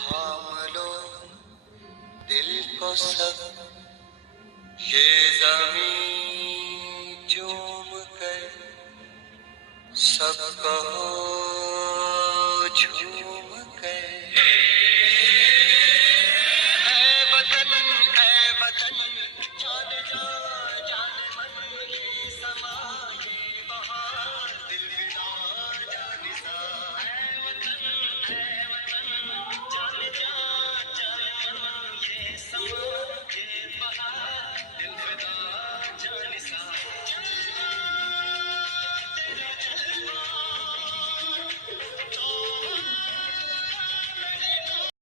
थाम लो दिल को सब, ये ज़मीं चूम कर सब कहो